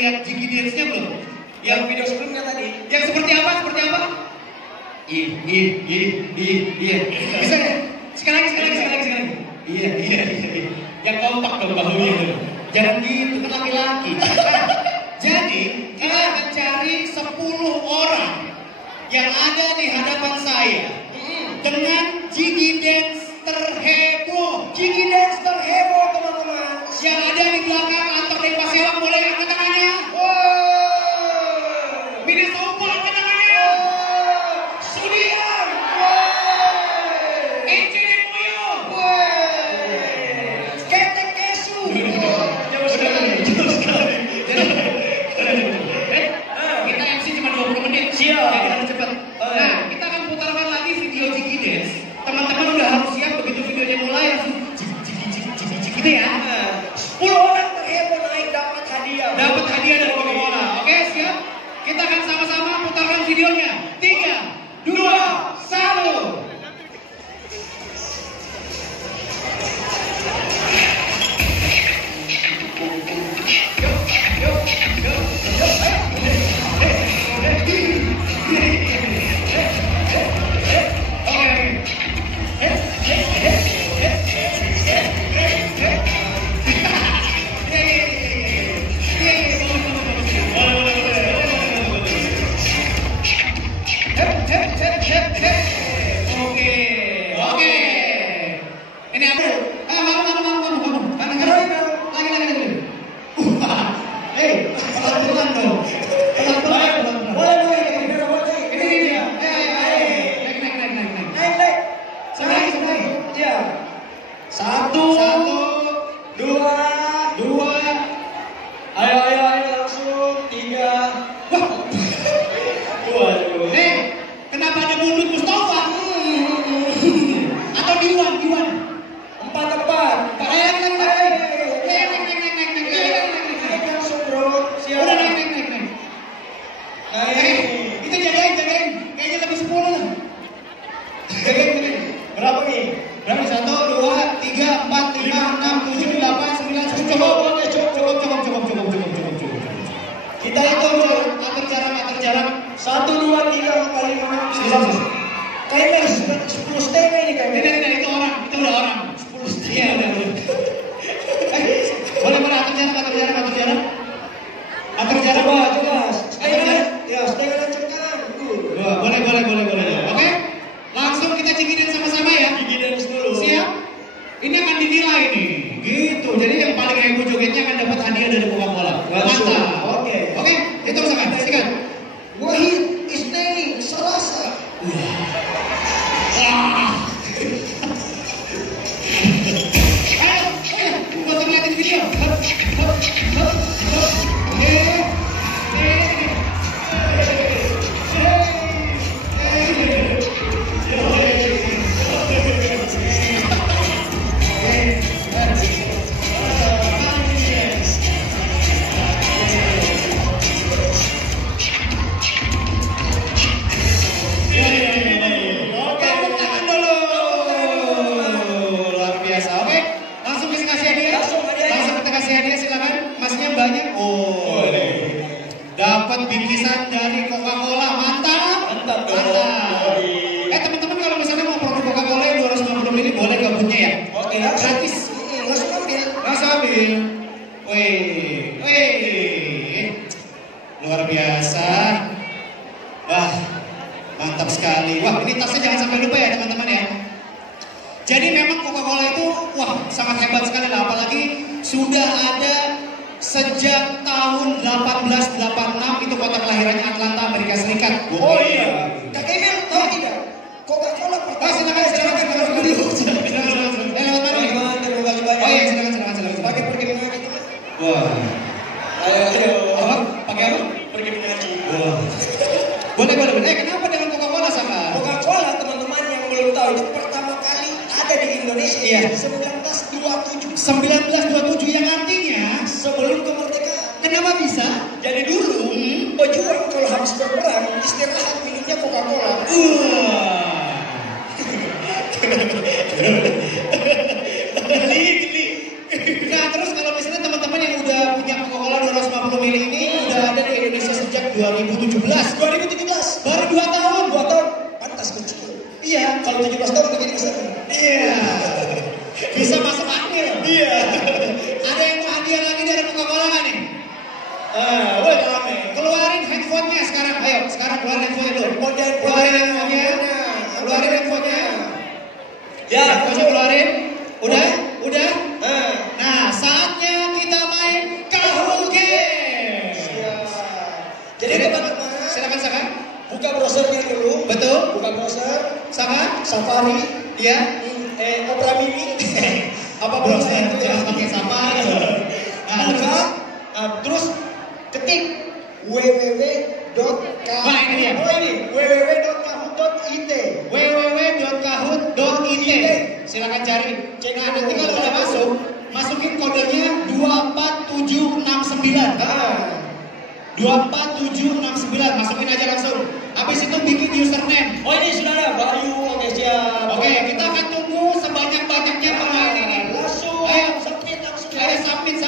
lihat Jiggy Dance-nya belum? Yang video sebelumnya tadi. Yang seperti apa? Seperti apa? Iya. Bisa ya? Sekali lagi. Iya. Yang kompak dong bahunya itu. Jangan gitu, kan laki-laki. Jadi, kita akan cari 10 orang yang ada di hadapan saya dengan Jiggy Dance terheboh. Jiggy Dance terheboh teman-teman. Yang ada di belakang atau di Pasilang boleh angkat tangannya. Mini Sopo angkat tangannya. Sudian. Ece Demoyo. Ketek Kesu. Jauh sekali. Kita MC cuma 20 menit. Siap. Jadi harus cepat. Nah, kita akan putarkan lagi video Jiggy Dance. Teman-teman udah harus siap begitu videonya mulai langsung jig gitu ya. 10 orang terheboh naik dapat hadiah. Dapat hadiah dari Coca-Cola. Oke, siap? Kita akan sama-sama putarkan videonya. 3, 2, 1. Oke. Ini apa? Bangun. Lagi. Hei, pelan-pelan dong. Pelan-pelan. Boleh. Ini dia. Naik. Sekali. Iya. 1, 2. Ayo langsung 3. Waduh. Kenapa ada mulut Mustafa? Atau Diwan? 4. Naik. Langsung bro. Siap. Udah naik. Naik. Itu jagain. Kayaknya lebih 10 lah. Jagain. Berapa nih? Berapa? 1, 2, 3, 4, 5, 6, 7, 8, 9, 10. Cukup. Kita itu atur jarak. 1, 2, 3, 4, 5, 6, 9. Kayaknya 10 step ini kayaknya. Tidak, itu udah orang. 10 setia. Iya, udah. Boleh atur jarak. Coba. Stay lancet kanan. Boleh. Oke? Langsung kita Jiggy Dance sama-sama ya. Jiggy Dance dulu. Siap? Ini akan dinilai nih. Gitu. Jadi yang paling heboh jogetnya akan dapat hadiah dari Coca-Cola. Mantap. Oke, hitung sama. Sikat. Wahid Isnaini Salasa. Ayo, buat ngeliatin video. Tepuk tangan dulu. Luar biasa. Oke, langsung kita kasih hadiah. Langsung kita kasih hadiah, silakan. Masnya banyak. Dapat bingkisan dari Coca-Cola. Mantap dong. Teman-teman kalau misalnya mau produk Coca-Cola yang 250 ml boleh gabungnya ya. Oke, gratis. Langsung ambil. Wih. Luar biasa. Wah, mantap sekali. Wah, ini tasnya jangan sampai lupa ya teman-teman ya. Jadi memang Coca-Cola itu sangat hebat sekali lah. Apalagi sudah ada sejak tahun 1886, itu kota kelahirannya Atlanta, Amerika Serikat. Oh iya. Kak Emil tahu tidak? Coca-Cola pertama. Silakan dulu. Lewat mana? Terima kasih banyak. Oh iya, silakan. Pakai pergi mengaji teman. Wah. Ayo. Apa? Pakai apa? Pergi mengaji. Wah. Boleh. Kenapa dengan Coca-Cola sama? Coca-Cola teman-teman yang belum tahu itu pertama kali ada di Indonesia. Iya. 1927 yang artinya sebelum kemerdekaan. Kenapa bisa? Jadi dulu pejuang kalau habis berperang istirahat minumnya Coca-Cola. Geli. Nah terus kalau misalnya teman-teman yang udah punya Coca-Cola 250 ml ini 2017. 2017. Baru 2 tahun. 2 tahun. Pantas kecil. Iya. Kalau 17 tahun begini kesana. Iya. Bisa masuk akhir. Iya. Ada yang mau hadiah lagi dari Coca-Cola nggak nih? Woi rame. Keluarin handphonenya sekarang. Ayo, sekarang keluarin handphonenya dulu. Keluarin Keluarin handphonenya. Keluarin handphonenya. Ya, handphonenya keluarin. Udah? Udah? Nah, saatnya kita main Kahoot Game. Jadi teman-teman, silakan. buka browsernya dulu. Betul. Buka browser. Sama? Safari. Iya. Opera Mini. Apa browser? Jangan pakai Safari. Nah, Terus ketik Nah, ini dia. www.kahoot.it. www.kahoot.it. Silakan cari. Nah, nanti kalau udah masuk, masukin kodenya 24769. 24769, masukin aja langsung. Habis itu bikin username. Oh ini sudah ada Bayu. Oke siap. Oke, kita akan tunggu sebanyak-banyaknya pemain ini. Langsung. Ayo, langsung. ayo submit.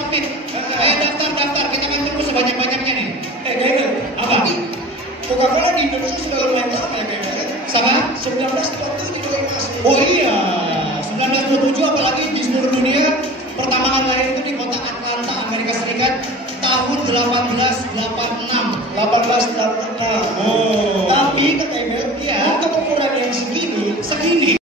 Ayo daftar. Kita akan tunggu sebanyak-banyaknya nih. Gamer. Apa? Coca-Cola di Indonesia sudah lumayan lama ya Gamer. Sama? 1927 mulai masuk. Oh iya, 1927 apalagi di seluruh dunia pertama kali lahir itu di kota Atlanta, Amerika Serikat tahun 1886. 1886.